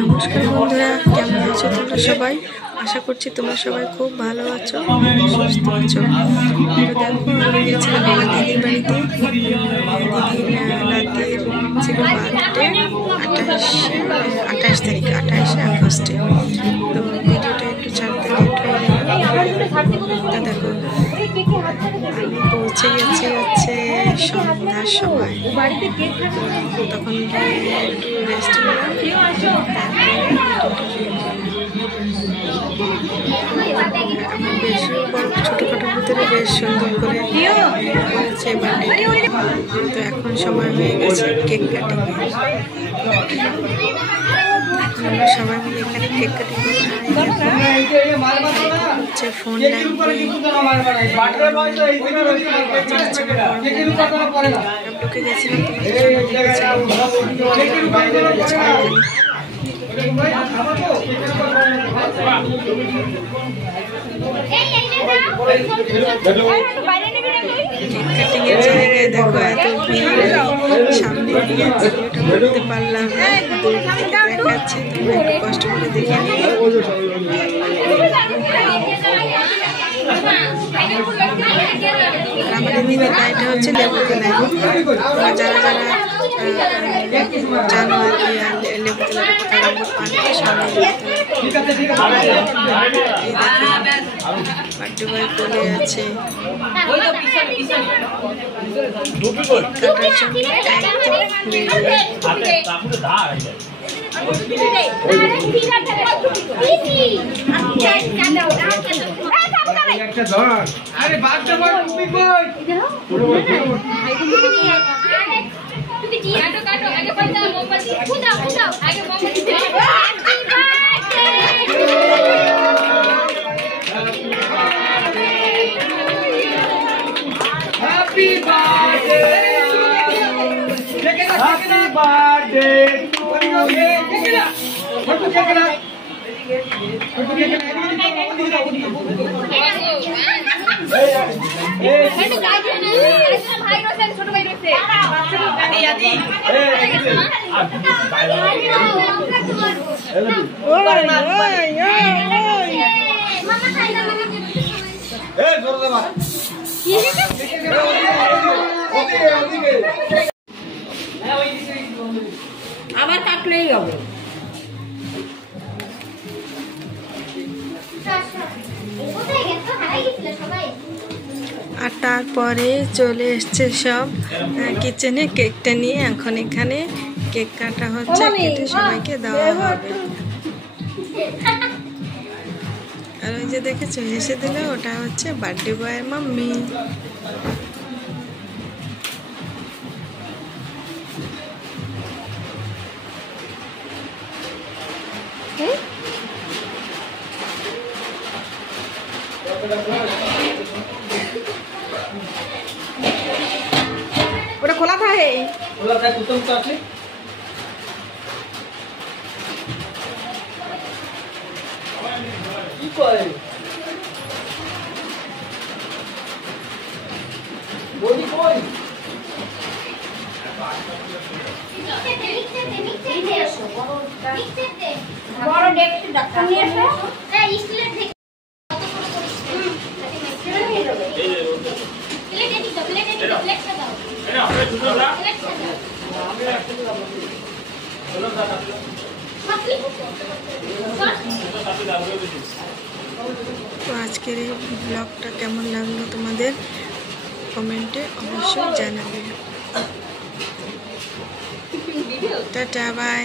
নমস্কার বন্ধুরা, কেমন আছো তোমরা সবাই? আশা করছি তোমরা সবাই খুব ভালো আছো, সুস্থ আছো। তো দেখো, আমি গেছিলাম আমার দিদির বাড়িতে। দিদির নাতির ছিল বার্থডে 28 আগস্টে। তো ভিডিওটা একটু ছাড়তে লেট হয়ে গেল। তা দেখো, আমি পৌঁছে গেছি হচ্ছে সন্ধ্যার সময়। তখন গিয়ে একটু রেস্ট নিলাম, আমার বেশি বড় ছোটোখাটোর ভিতরে বেশ সুন্দর করে করেছে বার্থডে। তো এখন সময় হয়ে গেছে কেক কাটিং। আমরা সবাই মিলে এখানে কেক কাটিং হচ্ছে ফোন ঢুকে গেছিলাম। কাটিং এর জায়গায় দেখো এত ভিড়, সামনে দিয়ে ভিডিওটা করতে পারলাম না, দূর থেকে দেখাচ্ছি, তোমরা একটু কষ্ট করে দেখে নিও। আমাদের দিনের বাড়িটা হচ্ছে লেবুতলায়। যারা যারা জানো আর কি, লেবুতলাটা কোথায় নম্বর 5 সামনে বার্থডে বয় কোলে আছে। কাটার জন্য আবার কাটলেই হবে। আর তারপরে চলে এসছে সব কিচেনে কেকটা নিয়ে। এখন এখানে কেক কাটা হচ্ছে, কেটে সবাইকে দেওয়া হবে। আর ওই যে দেখেছো হেসে দিলে, ওটা হচ্ছে বার্থডে বয়ের মাম্মি। ওটা খোলা থাকে, খোলা থাকে কুতুম তো আছে। কি করে বলি কই বড় ডেকটা ডাক্তার নিয়ে এসো। এই স্টিলের থেকে তো আজকের এই ব্লগটা কেমন লাগলো তোমাদের কমেন্টে অবশ্যই জানাবে। Ta-ta, by.